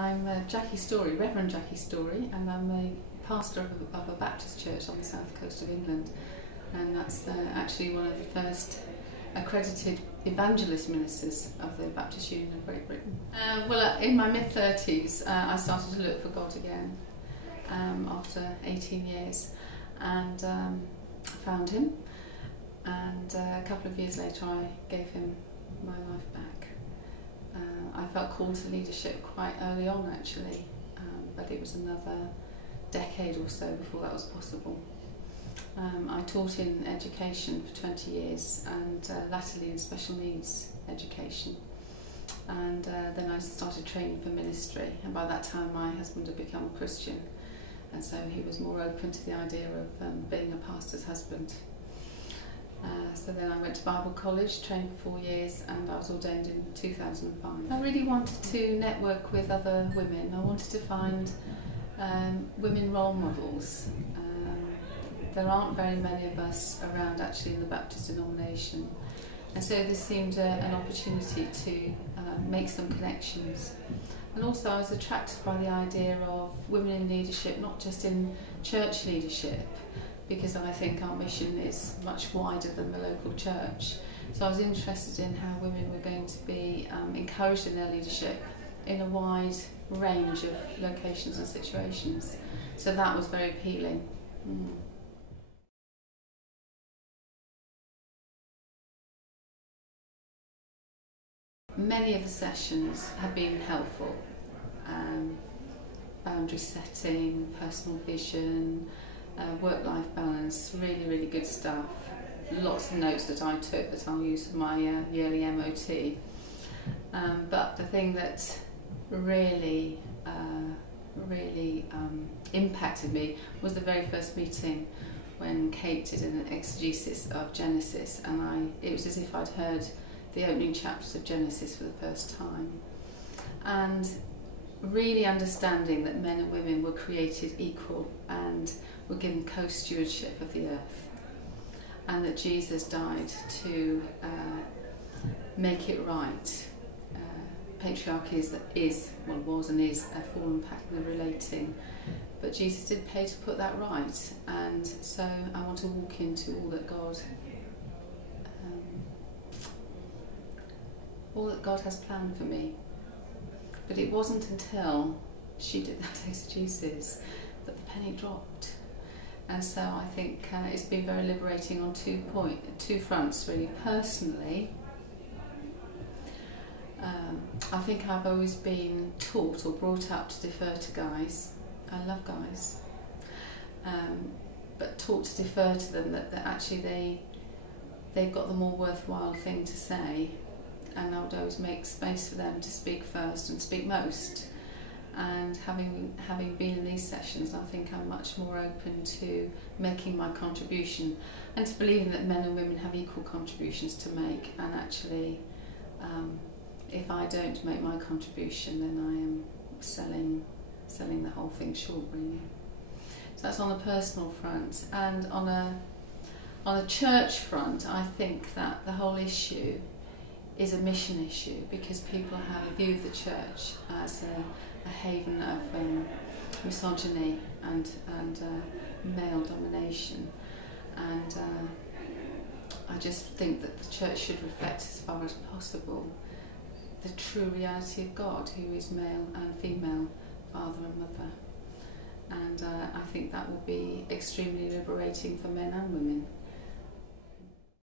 I'm Jacky Storey, Reverend Jacky Storey, and I'm the pastor of a Baptist church on the south coast of England, and that's actually one of the first accredited evangelist ministers of the Baptist Union of Great Britain. In my mid-30s I started to look for God again after 18 years, and found him, and a couple of years later I gave him my life back. I felt called to leadership quite early on actually, but it was another decade or so before that was possible. I taught in education for 20 years and latterly in special needs education, and then I started training for ministry, and by that time my husband had become a Christian, and so he was more open to the idea of being a pastor's husband. So then I went to Bible college, trained for 4 years, and I was ordained in 2005. I really wanted to network with other women. I wanted to find women role models. There aren't very many of us around actually in the Baptist denomination, and so this seemed an opportunity to make some connections. And also I was attracted by the idea of women in leadership, not just in church leadership, because I think our mission is much wider than the local church. So I was interested in how women were going to be encouraged in their leadership in a wide range of locations and situations. So that was very appealing. Many of the sessions have been helpful. Boundary setting, personal vision, work-life balance, really good stuff. Lots of notes that I took that I'll use for my yearly MOT. But the thing that really impacted me was the very first meeting when Kate did an exegesis of Genesis, and it was as if I'd heard the opening chapters of Genesis for the first time. And really understanding that men and women were created equal and were given co-stewardship of the earth, and that Jesus died to make it right. Patriarchy was and is a fallen pattern of relating, but Jesus did pay to put that right, and so I want to walk into all that God has planned for me. But it wasn't until she did that exegesis that the penny dropped. And so I think it's been very liberating on two fronts really. Personally, I think I've always been taught or brought up to defer to guys. I love guys, but taught to defer to them, that actually they've got the more worthwhile thing to say, and I would always make space for them to speak first and speak most. And having been in these sessions, I think I'm much more open to making my contribution and to believing that men and women have equal contributions to make, and actually if I don't make my contribution, then I am selling the whole thing short, really. So that's on a personal front. And on a church front, I think that the whole issue is a mission issue, because people have a view of the church as a haven of misogyny and male domination, and I just think that the church should reflect as far as possible the true reality of God, who is male and female, father and mother, and I think that will be extremely liberating for men and women.